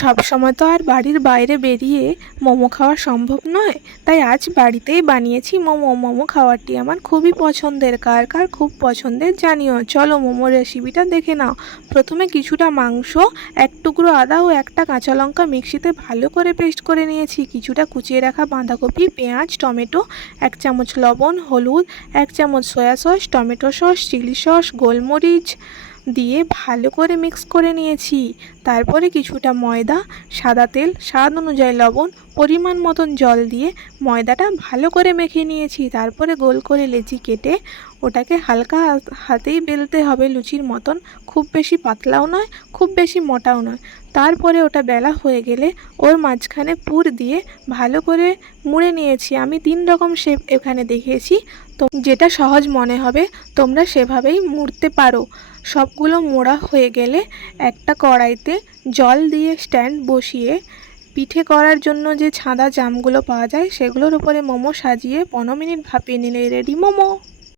সব সময় তো আর বাড়ির বাইরে বেরিয়ে মোমো খাওয়া সম্ভব নয়, তাই আজ বাড়িতেই বানিয়েছি মোমো। মোমো খাওয়ারটি আমার খুবই পছন্দের। কার কার খুব পছন্দের জানিও। চলো মোমোর রেসিপিটা দেখে নাও। প্রথমে কিছুটা মাংস, এক টুকরো আদা ও একটা কাঁচা লঙ্কা মিক্সিতে ভালো করে পেস্ট করে নিয়েছি। কিছুটা কুচিয়ে রাখা বাঁধাকপি, পেঁয়াজ, টমেটো, 1 চামচ লবণ, হলুদ, 1 চামচ soya sauce, tomato sauce, chilli sauce, গোলমরিচ দিয়ে ভালো করে মিক্স করে নিয়েছি। তারপরে কিছুটা ময়দা, সাদা তেল, স্বাদ অনুযায়ী লবণ, পরিমাণ মতন জল দিয়ে ময়দাটা ভালো করে মেখে নিয়েছি। তারপরে গোল করে লেচি কেটে ওটাকে হালকা হাতেই বেলতে হবে লুচির মতন, খুব বেশি পাতলাও নয়, খুব বেশি মোটাও নয়। তারপরে ওটা বেলা হয়ে গেলে ওর মাঝখানে পুর দিয়ে ভালো করে মুড়ে নিয়েছি। আমি 3 রকম শেপ এখানে দেখিয়েছি, তো যেটা সহজ মনে হবে তোমরা সেভাবেই মুড়তে পারো। সবগুলো মোড়া হয়ে গেলে একটা কড়াইতে জল দিয়ে স্ট্যান্ড বসিয়ে পিঠে করার জন্য যে ছাঁদা জামগুলো পাওয়া যায় সেগুলোর উপরে মোমো সাজিয়ে 15 মিনিট ভাপিয়ে নিলে রেডি মোমো।